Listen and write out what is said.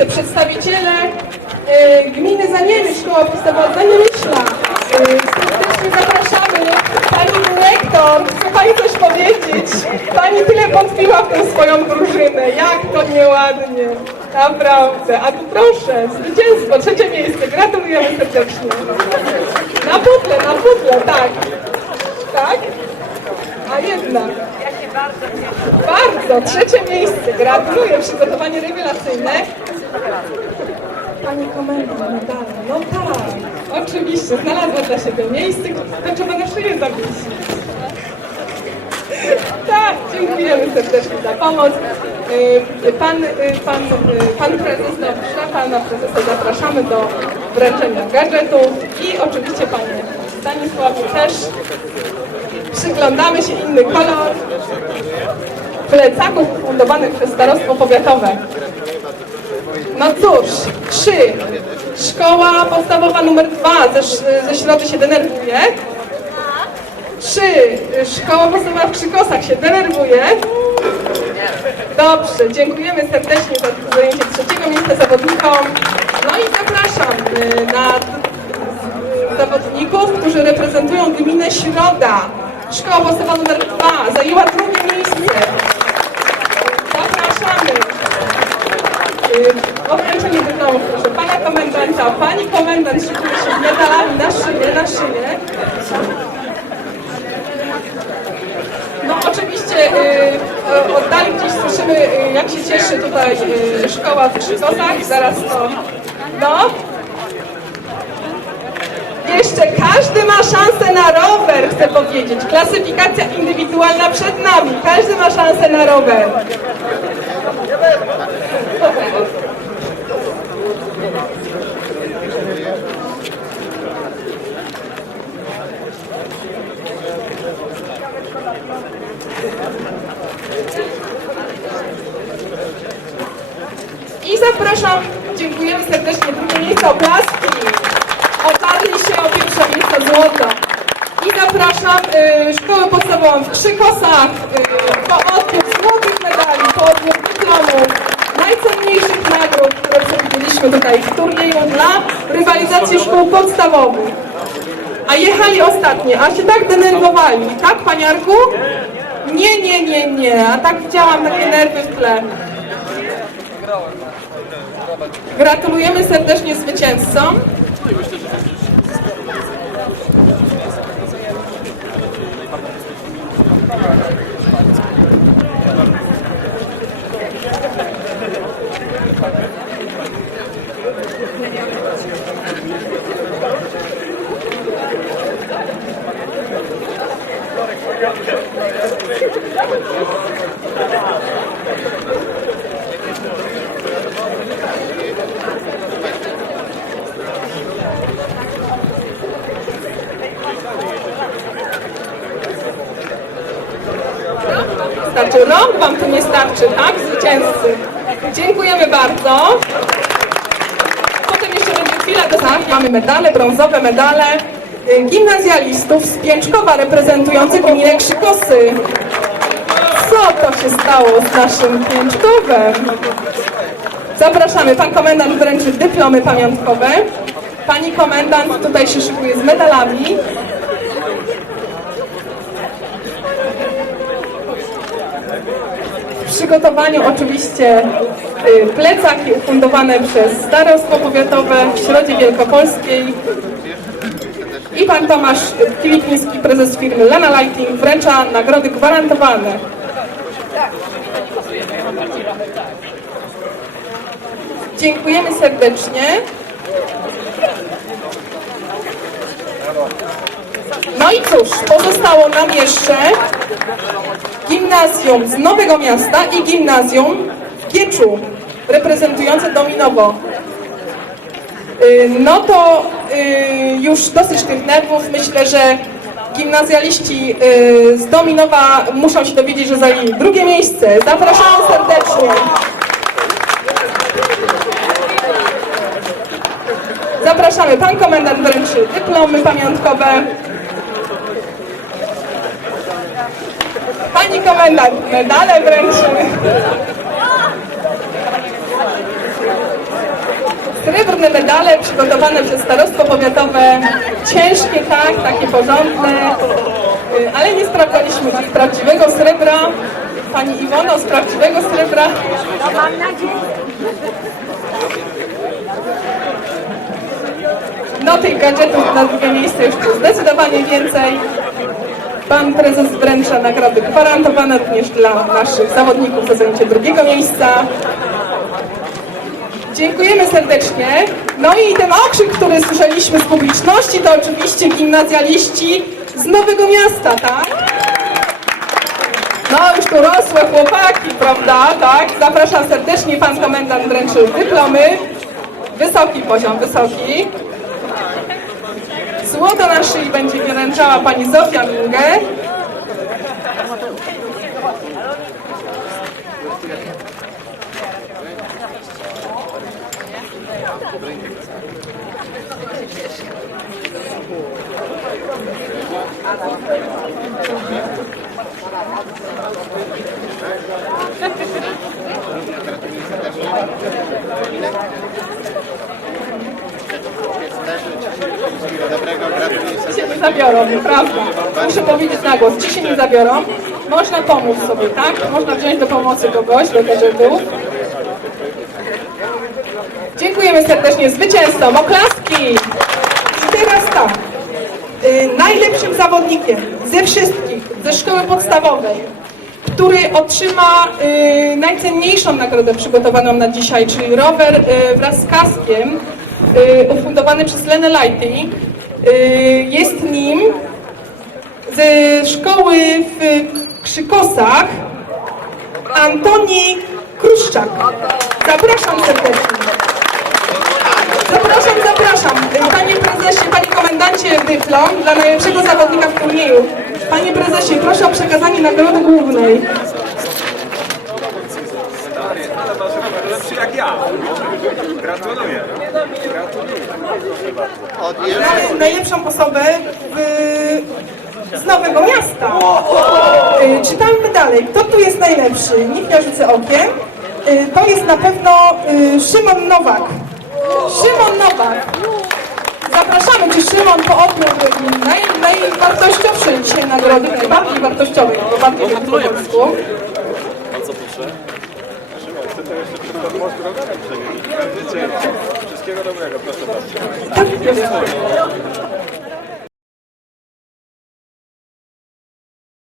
miejsce przedstawiciele e, gminy Zaniemy, Szkoła Podstawowa Zaniemyśla. E, serdecznie zapraszamy. Pani dyrektor, chce Pani coś powiedzieć? Pani tyle wątpiła w tę swoją drużynę. Jak to nieładnie. Naprawdę. A tu proszę, zwycięstwo, trzecie miejsce. Gratulujemy serdecznie. Na pudle, na pudle, tak. Tak? A jednak. Bardzo, trzecie miejsce. Gratuluję, przygotowanie rewelacyjne. Pani komendant, medale. No tak, oczywiście, znalazła dla siebie miejsce, to trzeba na szyję zawiesić. Tak, dziękujemy serdecznie za pomoc. Y, Pan, y, pan, y, pan prezes, dobrze, pana prezesa zapraszamy do wręczenia gadżetów i oczywiście panie Stanisławie też. Przyglądamy się inny kolor plecaków fundowanych przez starostwo powiatowe. No cóż, trzy. Szkoła podstawowa numer dwa ze, ze środy się denerwuje. Trzy. Szkoła podstawowa w Krzykosach się denerwuje. Dobrze, dziękujemy serdecznie za zajęcie trzeciego miejsca zawodnikom. No i zapraszam y, na zawodników, którzy reprezentują gminę Środa. Szkoła podstawowa numer dwa zajęła drugie miejsce. Zapraszamy. O wręczenie dyplomów proszę pana komendanta, pani komendant szykuje się medalami na szyję, na szyję. No oczywiście y, o- oddali gdzieś słyszymy y, jak się cieszy tutaj y, szkoła w Krzykosach, zaraz to, no. Jeszcze każdy ma szansę na rower, chcę powiedzieć. Klasyfikacja indywidualna przed nami. Każdy ma szansę na rower. Zapraszam, dziękujemy serdecznie, drugie miejsce oklaski. Otarli się o pierwsze miejsce złoto. I zapraszam y, szkołę podstawową w Krzykosach y, po odbiór złotych medali, po odbiór dyplomów, najcenniejszych nagród, które przewidzieliśmy tutaj w turnieju dla rywalizacji szkół podstawowych. A jechali ostatnie, a się tak denerwowali, tak paniarku? Nie, nie, nie, nie, a tak widziałam takie nerwy w tle. Gratulujemy serdecznie zwycięzcom. Starczy rąk wam tu nie starczy, tak? Zwycięzcy. Dziękujemy bardzo. Potem jeszcze będzie chwila do tak, mamy medale, brązowe medale gimnazjalistów z Pięczkowa reprezentujących gminę Krzykosy. Co to się stało z naszym Pięczkowem? Zapraszamy, pan komendant wręczy dyplomy pamiątkowe. Pani komendant tutaj się szykuje z medalami. Przygotowaniu oczywiście y, plecaki ufundowane przez Starostwo Powiatowe w Środzie Wielkopolskiej. I pan Tomasz Filipiński, prezes firmy Lana Lighting wręcza nagrody gwarantowane. Dziękujemy serdecznie. No i cóż, pozostało nam jeszcze gimnazjum z Nowego Miasta i gimnazjum w Gieczu, reprezentujące Dominowo. Y, No to y, już dosyć tych nerwów. Myślę, że gimnazjaliści y, z Dominowa muszą się dowiedzieć, że zajęli drugie miejsce. Zapraszam serdecznie. Zapraszamy. Pan komendant wręczy dyplomy pamiątkowe. Komendant medale wręczy. medale przygotowane przez Starostwo Powiatowe. Ciężkie, tak, takie porządne, y, ale nie sprawdzaliśmy ich prawdziwego srebra. Pani Iwono, z prawdziwego srebra. No tych gadżetów na drugie miejsce już zdecydowanie więcej. Pan prezes wręcza nagrody gwarantowane również dla naszych zawodników za zajęcie drugiego miejsca. Dziękujemy serdecznie. No i ten okrzyk, który słyszeliśmy z publiczności, to oczywiście gimnazjaliści z Nowego Miasta, tak? No już tu rosłe chłopaki, prawda? Tak? Zapraszam serdecznie, pan komendant wręczył dyplomy. Wysoki poziom, wysoki. Złoto na szyi będzie wyręczała pani Zofia Minge. Ci się nie zabiorą, prawda? Muszę powiedzieć na głos, się nie zabiorą. Można pomóc sobie, tak? Można wziąć do pomocy kogoś, do gadżetów. Dziękujemy serdecznie zwycięzcom. Oklaski! Teraz tak. Y, najlepszym zawodnikiem ze wszystkich, ze szkoły podstawowej, który otrzyma y, najcenniejszą nagrodę przygotowaną na dzisiaj, czyli rower y, wraz z kaskiem, ufundowany przez Lenę Lighting. Y, jest nim ze szkoły w Krzykosach Antoni Kruszczak. Zapraszam serdecznie. Zapraszam, zapraszam. Panie prezesie, panie komendancie dyplom dla najlepszego zawodnika w turnieju. Panie prezesie, proszę o przekazanie nagrody głównej. Lepszy jak ja. Gratuluję. Na najlepszą osobę w, z Nowego Miasta. Y, Czytajmy dalej. Kto tu jest najlepszy? Niech ja rzucę okiem. Y, To jest na pewno y, Szymon Nowak. Szymon Nowak. Zapraszamy, czy Szymon po odbiór naj, najwartościowszej dzisiaj nagrody, najbardziej wartościowej, bo bardziej po polsku. Wszystkiego dobrego, proszę bardzo. Tak.